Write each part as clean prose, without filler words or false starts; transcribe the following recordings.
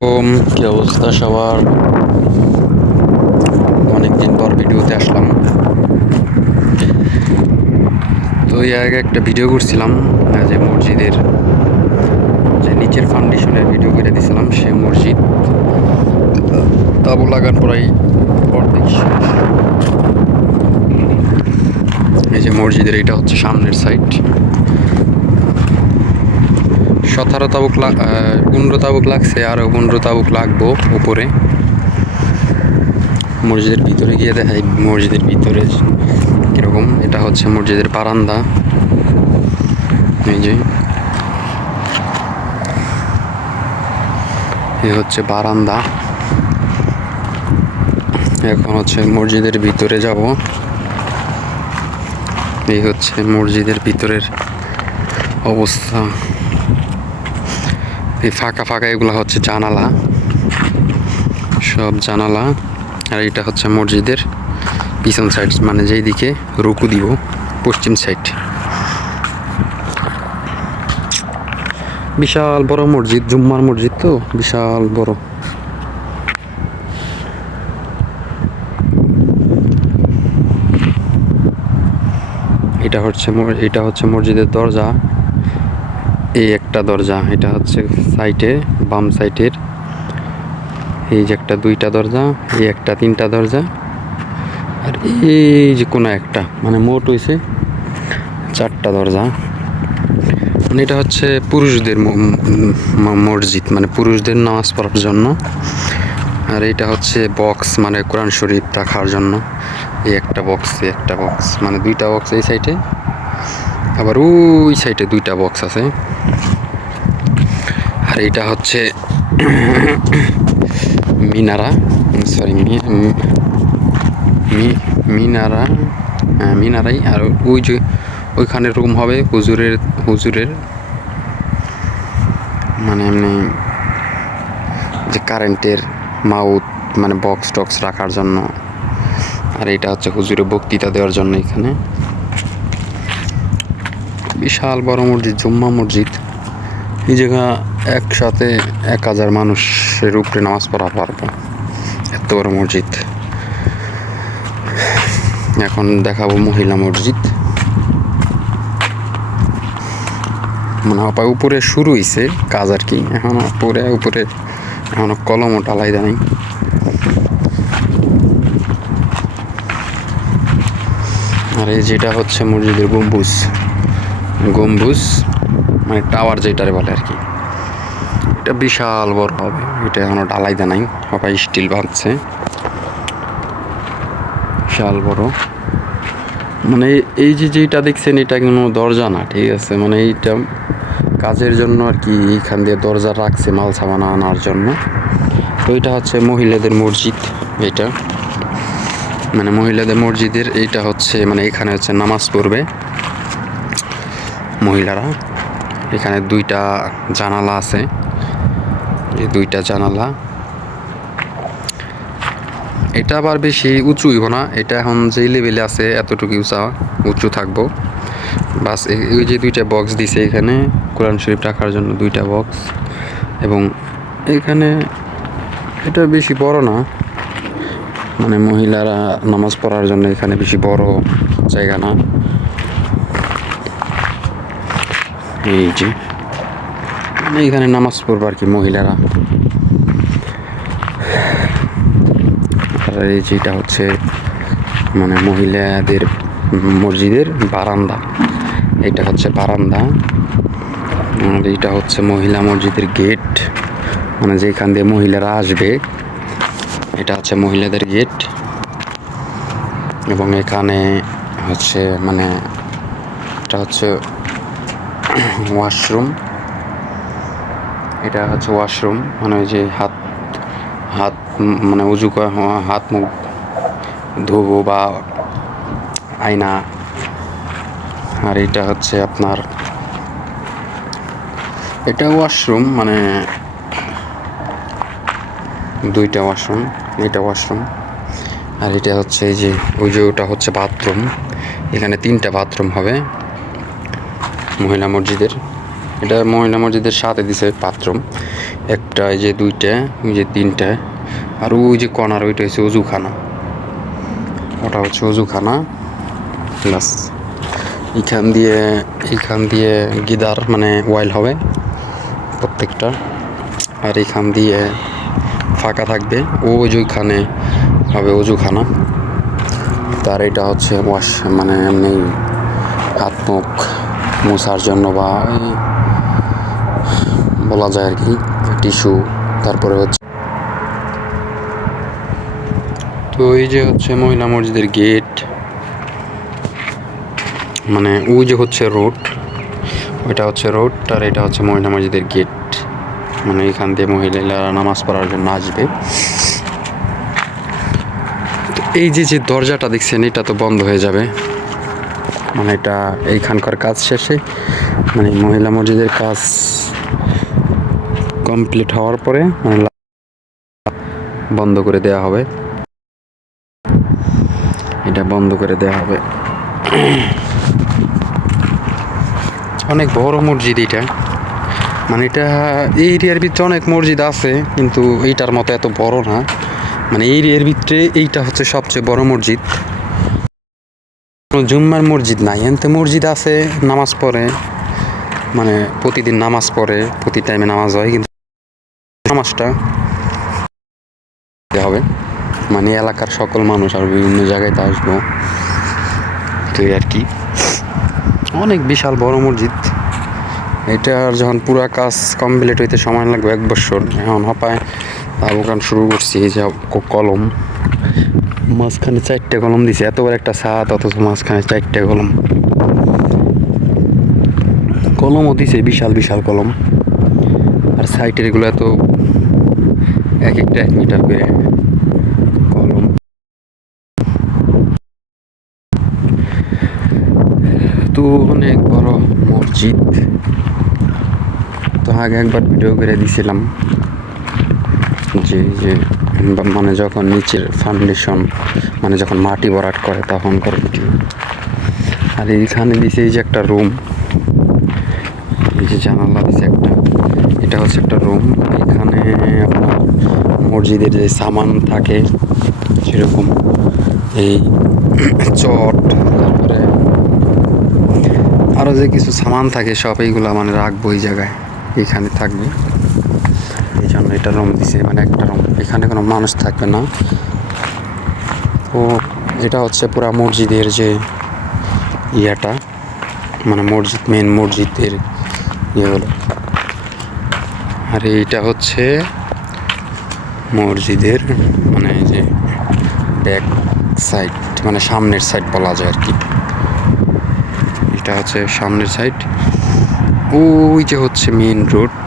কি অবস্থা সবার? অনেকদিন পর ভিডিওতে আসলাম। তো এর আগে একটা ভিডিও করছিলাম যে মসজিদের যে নিচের ফাউন্ডেশনের ভিডিও করে দিছিলাম, সে মসজিদ তাবু লাগান প্রায় অর্ধেক শেষ। এই যে মসজিদের এটা হচ্ছে সামনের সাইড। 17 তাবুক 15 তাবুক লাগছে, আরও 15 তাবুক লাগবো উপরে। মসজিদের ভিতরে গিয়ে দেখাই মসজিদের ভিতরে কিরকম। এটা হচ্ছে মসজিদের বারান্দা। এই যে এই হচ্ছে বারান্দা। এখন হচ্ছে মসজিদের ভিতরে যাব। এই হচ্ছে মসজিদের ভিতরের অবস্থা। এই ফাঁকা ফাঁকা এগুলো হচ্ছে জানালা, সব জানালা। আর এটা হচ্ছে মসজিদের পিছন সাইড, মানে যেই দিকে রুকু দিব, পশ্চিম সাইড। বিশাল বড় মসজিদ, জুম্মার মসজিদ তো বিশাল বড়। এটা হচ্ছে মসজিদের দরজা। এই একটা দরজা, এটা হচ্ছে সাইডে বাম সাইডের। এই যে একটা দুইটা দরজা, এই একটা তিনটা দরজা, আর এই যে কোনো একটা, মানে মোট হয়েছে 4টা দরজা। মানে এটা হচ্ছে পুরুষদের মসজিদ, মানে পুরুষদের নামাজ পড়ার জন্য। আর এটা হচ্ছে বক্স, মানে কোরআন শরীফ রাখার জন্য। এই একটা বক্স, একটা বক্স, মানে 2টা বক্স এই সাইডে, আবার ওই সাইডে 2টা বক্স আছে। আর এটা হচ্ছে মিনারা, সরি মিনারা, হ্যাঁ মিনারাই। আর ওই যে ওইখানে রুম হবে হুজুরের মানে এমনি যে কারেন্টের মাউথ, মানে বক্স টক্স রাখার জন্য। আর এটা হচ্ছে হুজুরে বক্তৃতা দেওয়ার জন্য। এখানে বিশাল বড় মসজিদ, জুম্মা মসজিদ। এই জায়গা একসাথে 1000 মানুষের উপরে নামাজ পড়া পারবো, এত বড় মসজিদ। এখন দেখাবো মহিলা মসজিদ। মানে উপরে শুরু হয়েছে কাজ আর কি, এখন উপরে এখনো কলমও টালাই দেয় নাই। আর এই যেটা হচ্ছে মসজিদের গম্বুজ, মানে টাওয়ার যেটারে বলে আর কি। এটা বিশাল বড় হবে, এটা এখনো ঢালাই দেয় নাই, সবাই স্টিল বাঁধছে। বিশাল বড়, মানে এই যে যেটা দেখছেন এটা কোনো দরজা না, ঠিক আছে, মানে এইটা কাজের জন্য আর কি, এইখান দিয়ে দরজা রাখছে মাল সামান আনার জন্য। তো এটা হচ্ছে মহিলাদের মসজিদ। এটা মানে মহিলাদের মসজিদের এইটা হচ্ছে, মানে এখানে হচ্ছে নামাজ পড়বে মহিলারা। এখানে 2টা জানালা আছে, এই 2টা জানালা। এটা আবার বেশি উঁচু হইব না, এটা এখন যে লেভেলে আছে এতটুকু উঁচু থাকবো বাস। এই যে 2টা বক্স দিছে এখানে কোরআন শরীফ রাখার জন্য, 2টা বক্স। এবং এখানে এটা বেশি বড় না, মানে মহিলারা নামাজ পড়ার জন্য এখানে বেশি বড় জায়গা না। এই যে মানে এখানে নামাজ পড়বে আর কি মহিলারা। আর এই যেটা হচ্ছে মানে মহিলাদের মসজিদের বারান্দা, এটা হচ্ছে বারান্দা। আর এইটা হচ্ছে মহিলা মসজিদের গেট, মানে যেখান দিয়ে মহিলারা আসবে, এটা হচ্ছে মহিলাদের গেট। এবং এখানে হচ্ছে মানে এটা হচ্ছে ওয়াশরুম। এটা হচ্ছে ওয়াশরুম, মানে ওই যে হাত মানে উজু করে হাত মুখ ধোবো বা আয়না। আর এটা হচ্ছে আপনার এটা ওয়াশরুম, মানে 2টা ওয়াশরুম, এটা ওয়াশরুম। আর এটা হচ্ছে এই যে ওই যে ওটা হচ্ছে বাথরুম। এখানে 3টা বাথরুম হবে মহিলা মসজিদের। এটা মহিলা মসজিদের সাথে দিছে বাথরুম। একটা, এই যে দুইটা, ওই যে তিনটা, আর ওই যে কর্নার ওইটা হচ্ছে অজুখানা, ওটা হচ্ছে অজুখানা। প্লাস এইখান দিয়ে গিদার মানে ওয়াইল হবে প্রত্যেকটা, আর এইখান দিয়ে ফাঁকা থাকবে, ওই যে ওইখানে হবে অজুখানা। তার এটা হচ্ছে ওয়াশ মানে এমনি হাত মুখ মোছার জন্য বা বলা যায় আর কি, টিস্যু। তারপরে হচ্ছে তো এই যে হচ্ছে মহিলা মসজিদের গেট, মানে ওই যে হচ্ছে রোড, ওইটা হচ্ছে রোড, আর এটা হচ্ছে মহিলা মসজিদের গেট, মানে এখান দিয়ে মহিলারা নামাজ পড়ার জন্য আসবে। তো এই যে দরজাটা দেখছেন এটা তো বন্ধ হয়ে যাবে, মানে এটা এইখানকার কাজ শেষে, মানে মহিলা মসজিদের কাজ কমপ্লিট হওয়ার পরে মানে বন্ধ করে দেওয়া হবে, এটা বন্ধ করে দেওয়া হবে। অনেক বড় মসজিদ এটা, মানে এটা এই এরিয়ার ভিতরে অনেক মসজিদ আছে কিন্তু এইটার মতো এত বড় না, মানে এই এরিয়ার ভিতরে এইটা হচ্ছে সবচেয়ে বড় মসজিদ। জুম্মার মসজিদ নাই, এনতে মসজিদ আছে, নামাজ পড়ে, মানে প্রতিদিন নামাজ পড়ে, প্রতি টাইমে নামাজ হয়, কিন্তু নামাজটা হবে মানে এলাকার সকল মানুষ আর বিভিন্ন জায়গায় তো আসবো, তো আর কি। অনেক বিশাল বড় মসজিদ, এটার যখন পুরা কাজ কমপ্লিট হইতে সময় লাগবে 1 বছর। এখন হপায় আবকান শুরু করছি, এই যে কলম মাঝখানে 4টে কলম দিছে, এত বড় একটা ছাদ অথচ মাঝখানে 4টে কলম, কলমও দিছে বিশাল বিশাল কলম। আর সাইডের এগুলো এত এক একটা 1 মিটার করে কলম। তো অনেক বড় মসজিদ। তো আগে একবার ভিডিও করে দিছিলাম যে মানে যখন নিচের ফাউন্ডেশন মানে যখন মাটি ভরাট করে তখন করে ভিডিও। আর এইখানে দিছে এই যে একটা রুম, এই যে জানালা দিছে একটা, এটা হচ্ছে একটা রুম। এখানে আপনার মসজিদের যে সামান থাকে সেরকম এই চট, তারপরে আরও যে কিছু সামান থাকে সব এইগুলা মানে রাখবো এই জায়গায়, এখানে থাকবে, এই জন্য এটা রুম দিছে, মানে একটা রুম, এখানে কোনো মানুষ থাকবে না। তো এটা হচ্ছে পুরা মসজিদের যে ইয়াটা, মানে মসজিদ মেন মসজিদের ইয়েগুলো। আর এইটা হচ্ছে মসজিদের মানে যে ব্যাক সাইড, মানে সামনের সাইড বলা যায় আর কি, এটা হচ্ছে সামনের সাইড। ওই যে হচ্ছে মেন রোড,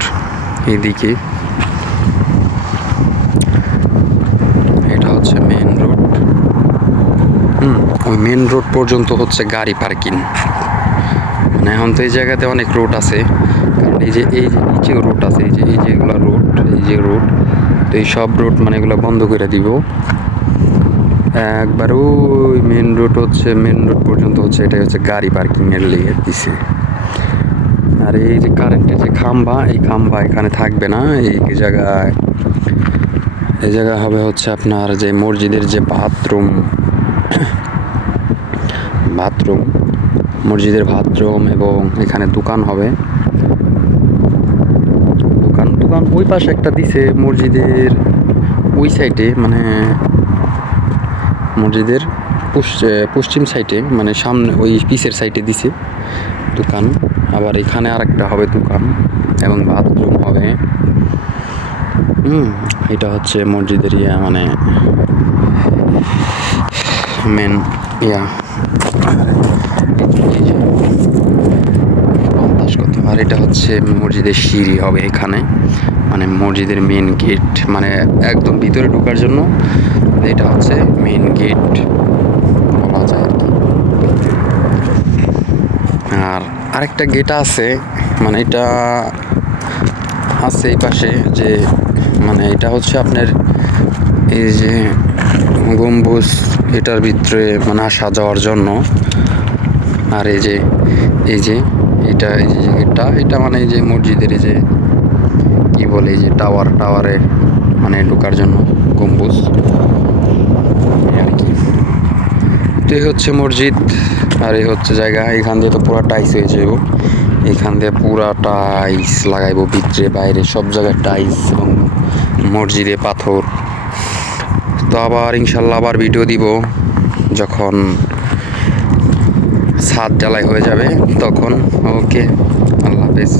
এদিকে এটা হচ্ছে মেন রোড। ওই মেন রোড পর্যন্ত হচ্ছে গাড়ি পার্কিং, মানে এখন তো এই জায়গাতে অনেক রোড আছে, কারণ এই যে নিচেও রোড আছে, এই যে এগুলো রোড, এই যে রোড, তো এই সব রোড মানে এগুলো বন্ধ করে দিব একবার। ওই মেন রোড হচ্ছে, মেন রোড পর্যন্ত হচ্ছে এটাই হচ্ছে গাড়ি পার্কিংয়ের লেগে দিছে। আর এই যে কারেন্টের যে খাম্বা, এই খাম্বা এখানে থাকবে না, এই জায়গায় হবে হচ্ছে আপনার যে মসজিদের যে বাথরুম, মসজিদের বাথরুম, এবং এখানে দোকান হবে, দোকান ওই পাশে একটা দিছে মসজিদের ওই সাইডে, মানে মসজিদের পশ্চিম সাইডে, মানে সামনে ওই পিসের সাইডে দিছে দোকান। আবার এখানে আরেকটা হবে দোকান এবং বাথরুম হবে। এটা হচ্ছে মসজিদের ইয়া, মানে মেন ইয়া। আর এটা হচ্ছে মসজিদের সিঁড়ি হবে এখানে, মানে মসজিদের মেন গেট, মানে একদম ভিতরে ঢোকার জন্য এটা হচ্ছে মেন গেট বলা যায় আর কি। আর আরেকটা গেট আছে, মানে এটা আছে এই পাশে, যে মানে এটা হচ্ছে আপনার এই যে গম্বুজ, এটার ভিতরে মানে আসা যাওয়ার জন্য। আর এই যে এটা এই যে এটা মানে এই যে মসজিদের এই যে কি কি বলে এই যে টাওয়ারে মানে ঢোকার জন্য গম্বুজ এই আর কি। তো এই হচ্ছে মসজিদ আর এই হচ্ছে জায়গা। এখান দিয়ে তো পুরা টাইস হয়ে যাবো, এখান দিয়ে পুরা টাইস লাগাইবো, ভিতরে বাইরে সব জায়গায় টাইস এবং মসজিদে পাথর। তো আবার ইনশাল্লাহ আবার ভিডিও দিব যখন ছাদ ঢালাই হয়ে যাবে তখন। ওকে, আল্লাহ হাফেজ।